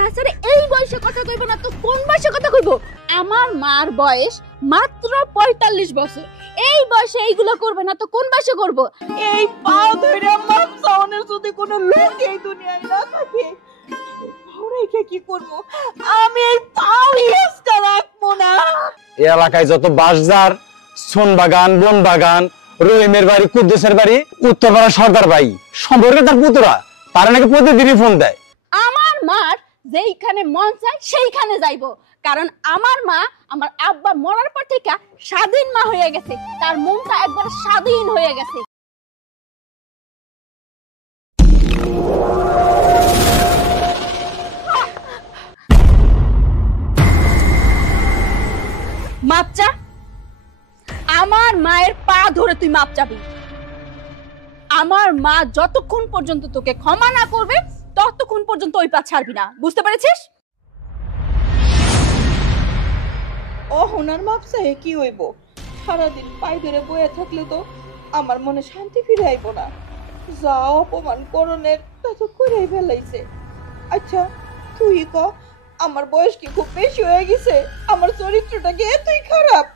তাছাড়া এই বয়সে কথা কইব না তো কোন বয়সে কথা কইব? আমার মার বয়স মাত্র ৪৫ বছর। এই বয়সে এইগুলো করবে না তো কোন বয়সে করব? এই পা ধরে মাপ চাওনের যদি কোনো লোক এই দুনিয়ায় না থাকে, ওরাইকে কি করব? আমি এই পাও হিসকা রাখবো না। এই এলাকায় যত বাসজার, সোন বাগান, বন বাগান, রহিমের বাড়ি, কুদ্দুসের বাড়ি, উত্তরপাড়া সর্দার ভাই সম্পর্কে তার পুতুরা তারা নাকি প্রতিদিনই ফোন দেয়। আমার মার যেইখানে মন চায় সেইখানে যাইব, কারণ আমার মা আমার আব্বা মরার পর থেকে স্বাধীন মা হয়ে গেছে, তার মনটা একবার স্বাধীন হয়ে গেছে। মাপচা, আমার মায়ের পা ধরে তুই মাপ চাবি। আমার মা যতক্ষণ পর্যন্ত তোকে ক্ষমা না করবে ততক্ষণ পর্যন্ত ওই পা ছাড়বি না, বুঝতে পেরেছিস? ও হোনার মাপসা কি হইব? সারাদিন পাই ধরে বয়ে থাকলে তো আমার মনে শান্তি ফিরে আইব না। যা অপমান করণের তা তো করেই ফেলাইছে। আচ্ছা তুই ক, আমার বয়স কি খুব বেশি হয়ে গেছে? আমার চরিত্রটা কি এতই খারাপ?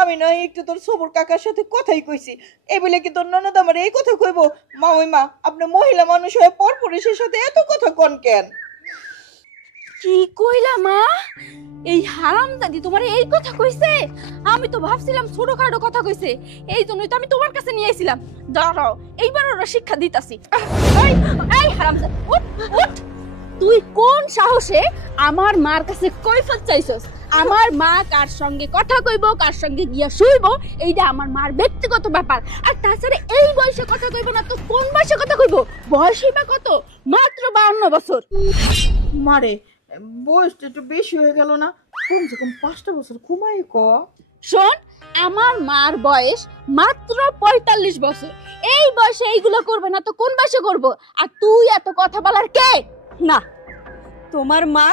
আমি নয় একটু তোর সবুর কাকার সাথে কথাই কইছি, এই বলে কি তোর ননদ আমার এই কথা কইব? মা ওই মা, আপনি মহিলা মানুষ হয়ে পরপুরুষের সাথে এত কথা কন কেন? কি কইলা মা? এই হারামজাদি তোমার এই কথা কইছে? আমি তো ভাবছিলাম ছোটখাটো কথা কইছে, এই জন্যই তো আমি তোমার কাছে নিয়ে আইছিলাম। দাঁড়াও, এইবার ওরা শিক্ষা দিতাছি। এই হারামজাদি, উঠ উঠ! তুই কোন সাহসে আমার মার কাছে কৈফিয়ত চাইছস? আমার মা কার সঙ্গে কথা কইব, কার সঙ্গে গিয়া শুইব, এইটা আমার মার ব্যক্তিগত ব্যাপার। আর তাছাড়া এই বয়সে কথা কইব না তো কোন বয়সে কথা কইব? বয়সই বা কত? মাত্র 52 বছর। মারে বয়সটা একটু বেশি হয়ে গেল না? কমসে কম 5টা বছর ঘুমাই ক। শোন, আমার মার বয়স মাত্র ৪৫ বছর। এই বয়সে এইগুলো করবে না তো কোন বয়সে করব? আর তুই এত কথা বলার কে? না, তোমার মা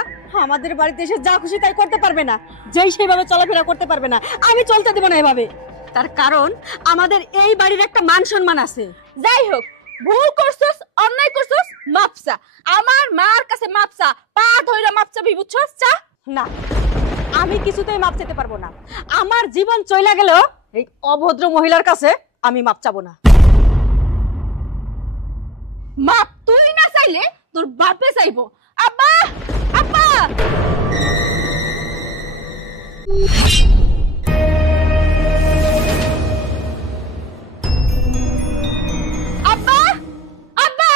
আমাদের বাড়িতে এসে যা খুশি তাই করতে পারবে না, যেই সেইভাবে চলাফেরা করতে পারবে না। আমি চলতে দেব না এভাবে। তার কারণ আমাদের এই বাড়ির একটা মান সম্মান আছে। যাই হোক, ভুল করছস, অন্যায় করছস, মাপসা। আমার মার কাছে মাপসা, পা ধইরা মাপসাবি, বুঝছস? চা না, আমি কিছুতেই মাপ চাইতে পারবো না। আমার জীবন চইলা গেলেও এই অভদ্র মহিলার কাছে আমি মাপ চাবো না। মাপ তুই না চাইলে তোর বাপে চাইবো। আব্বা, আব্বা! আব্বা, আব্বা!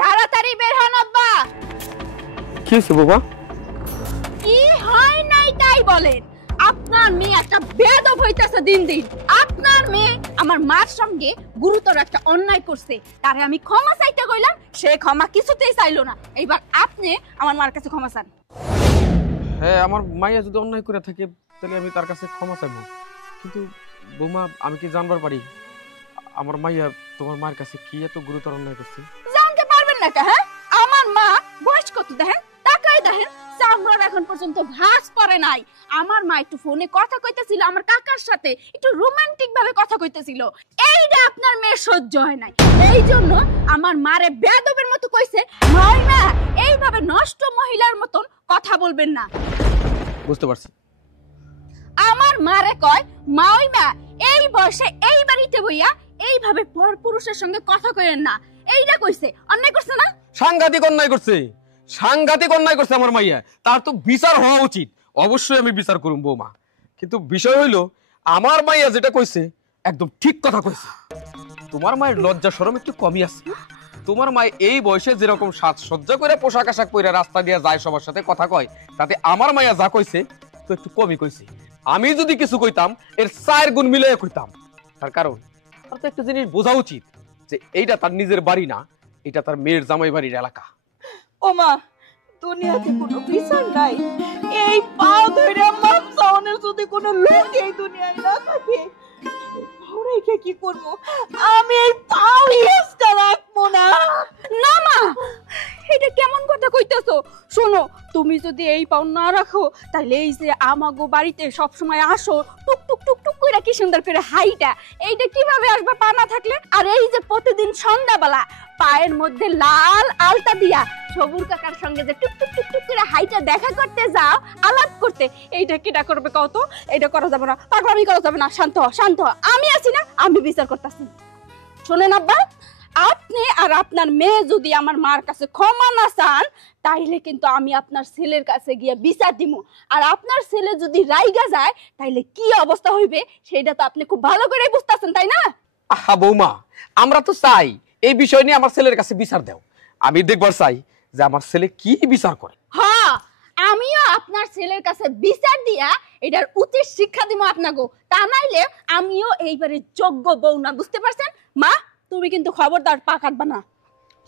তাড়াতাড়ি বের হন আব্বা। কি হয়েছে বাবা? কি হয় নাই তাই বলেন? আপনার মেয়ে একটা বেয়াদব হইতাছে দিন দিন। আপনার মেয়ে আমার মার সঙ্গে গুরুতর একটা অন্যায় করছে, তারে আমি ক্ষমা চাইতে কইলাম, সে ক্ষমা কিছুতেই চাইলো না। এইবার আপনি আমার মার কাছে ক্ষমা চান। হ্যাঁ, আমার মাইয়া যদি অন্যায় করে থাকে তাহলে আমি তার কাছে ক্ষমা চাইবো, কিন্তু বৌমা আমি কি জানবার পারি আমার মাইয়া তোমার মায়ের কাছে কি এত গুরুতর অন্যায় করছে? জানতে পারবেন না কে? হ্যাঁ, আমার মা বয়স কত দেখেন, তাকাই দেখেন, চামড়ার এখন পর্যন্ত ভাঁজ পড়ে নাই। আমার মা একটু ফোনে কথা কইতেছিল আমার কাকার সাথে, একটু রোমান্টিক ভাবে কথা কইতেছিল, এইটা আপনার মেয়ে সহ্য হয় নাই। এই জন্য আমার মারে বেয়াদবের মতো কইছে, মাই না এইভাবে নষ্ট মহিলার মতন কথা বলবেন না। বুঝতে পারছি। আমার মারে কয়, মাই মা এই বয়সে এই বাড়িতে বইয়া এইভাবে পরপুরুষের সঙ্গে কথা কইেন না, এইটা কইছে। অন্যায় করছে না? সাংঘাতিক অন্যায় করছে, সাংঘাতিক অন্যায় করছে আমার মাইয়া। তার তো বিচার হওয়া উচিত, অবশ্যই আমি বিচার করুম বৌমা। কিন্তু বিষয় হইলো আমার মাইয়া যেটা কইছে একদম ঠিক কথা কইছে। তোমার মায়ের লজ্জা শরম একটু কমই আছে। তোমার মা এই বয়সে যেরকম সাজসজ্জা করে পোশাক আশাক পরে রাস্তা দিয়ে যায় সবার সাথে কথা কয়, তাতে আমার মাইয়া যা কইছে তো একটু কমই কইছে। আমি যদি কিছু কইতাম এর 4 গুণ মিলিয়ে কইতাম। তার কারণ তার তো একটা জিনিস বোঝা উচিত যে এইটা তার নিজের বাড়ি না, এটা তার মেয়ের জামাই বাড়ির এলাকা। ও মা, দুনিয়াতে কোনো বিচার নাই। এই পা ধরে মাপ চাওনের যদি কোনো লোক এই দুনিয়ায় না থাকে, ওরাইকে কি করব? আমি এই পা হিসকা রাখবো না। না মা, এটা কেমন কথা কইতেছো? শোনো, তুমি যদি এই পাও না রাখো তাহলে এই যে আমাগো বাড়িতে সব সময় আসো টুক টুক টুক টুক কইরা কি সুন্দর করে হাইটা, এইটা কিভাবে আসবে পা না থাকলে? আর এই যে প্রতিদিন সন্ধ্যাবেলা পায়ের মধ্যে লাল আলতা দিয়া সবুর কাকার সঙ্গে যে টুক টুক টুক টুক করে হাইটা দেখা করতে যাও, আলাপ করতে, এইটা কিটা করবে কত? এটা করা যাবে না, পাগলামি করা যাবে না। শান্ত হ, শান্ত হ, আমি আছি না, আমি বিচার করতেছি। শোনেন আব্বা, আপনি আর আপনার মেয়ে যদি আমার মার কাছে ক্ষমা না চান তাইলে কিন্তু আমি আপনার ছেলের কাছে গিয়ে বিচার দিমু। আর আপনার ছেলে যদি রাইগা যায় তাইলে কি অবস্থা হইবে সেটা তো আপনি খুব ভালো করে বুঝতেছেন, তাই না? আহা বৌমা, আমরা তো চাই এই বিষয় নিয়ে আমার ছেলের কাছে বিচার দাও। আমি দেখবার চাই যে আমার ছেলে কি বিচার করে। হ্যাঁ, আমিও আপনার ছেলের কাছে বিচার দিয়া এটার উচিত শিক্ষা দিমু আপনাগো, তা নাইলে আমিও এইবারে যোগ্য বউ না, বুঝতে পারছেন? মা, তুমি কিন্তু খবরদার পা কাটবা না।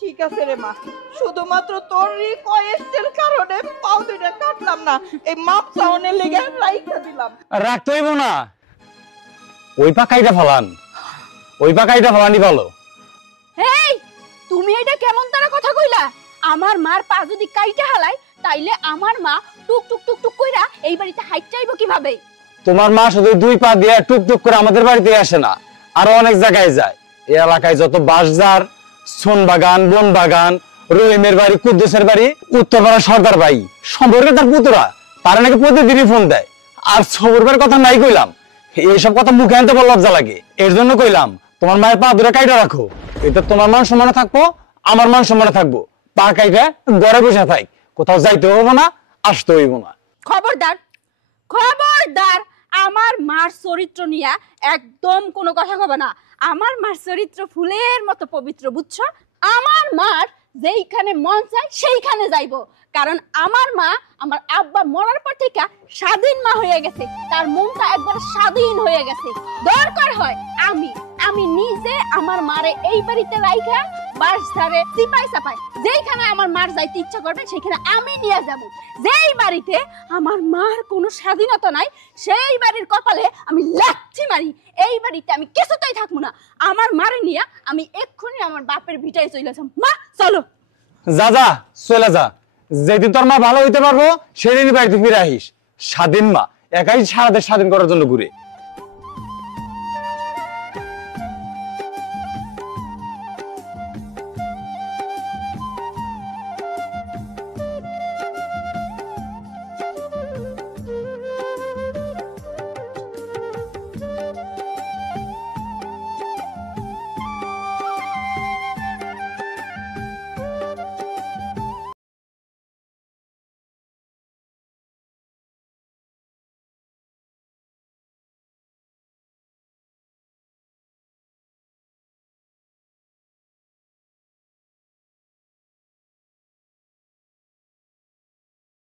ঠিক আছে রে মা, শুধুমাত্র তোর রিকোয়েস্টের কারণে পাও দুইটা কাটলাম না, এই মাপ চাওনের লেগে রাইখা দিলাম। রাখতে হইব না, ওই পা কাইটা ফেলান, ওই পা কাইটা ফেলানি ভালো। এই, তুমি এটা কেমন তারা কথা কইলা? আমার মার পা যদি কাইটা হালাই তাইলে আমার মা টুক টুক টুক টুক কইরা এই বাড়িতে হাইট চাইবো কিভাবে? তোমার মা শুধু দুই পা দিয়ে টুক টুক করে আমাদের বাড়িতে আসে না, আরো অনেক জায়গায় যায়। এই এলাকায় যত বাঁশঝাড়, সোন বাগান, বন বাগান, রহিমের বাড়ি, কুদ্দুসের বাড়ি, উত্তরপাড়া সর্দার ভাই সম্পর্কে তার পুতুরা তারা নাকি প্রতিদিনই ফোন দেয়। আর সবরবার কথা নাই কইলাম, এইসব কথা মুখে আনতে বড় লজ্জা লাগে। এর জন্য কইলাম তোমার মায়ের পা দুটো কাইটা রাখো, এটা তোমার মান সম্মানে থাকবো, আমার মান সম্মানে থাকবো। পা কাইটা ঘরে বসে থাক, কোথাও যাইতে হইব না, আসতে হইব না। খবরদার, খবরদার, আমার মার চরিত্র নিয়ে একদম কোনো কথা কবে না। আমার মার চরিত্র ফুলের মতো পবিত্র, বুঝছো? আমার মার যেইখানে মন চায় সেইখানে যাইবো, কারণ আমার মা আমার আব্বা মরার পর থেকে স্বাধীন মা হয়ে গেছে, তার মনটা একবার স্বাধীন হয়ে গেছে। দরকার হয় আমি নিজে আমার মারে এই বাড়িতে রাইখা বাস ধারে চিপাই চাপাই যেইখানে আমার মার যাইতে ইচ্ছা করবে সেখানে আমি নিয়ে যাব। যেই বাড়িতে আমার মার কোনো স্বাধীনতা নাই সেই বাড়ির কপালে আমি লাথি মারি। এই বাড়িতে আমি কিছুতেই থাকবো না। আমার মারে নিয়ে আমি এক্ষুনি আমার বাপের ভিটায় চলে যাব। মা চলো। যা যা, চলে যা, যেদিন তোর মা ভালো হইতে পারবো সেদিনই বাড়িতে ফিরে আহিস। স্বাধীন মা একাই সারা দেশ স্বাধীন করার জন্য ঘুরে।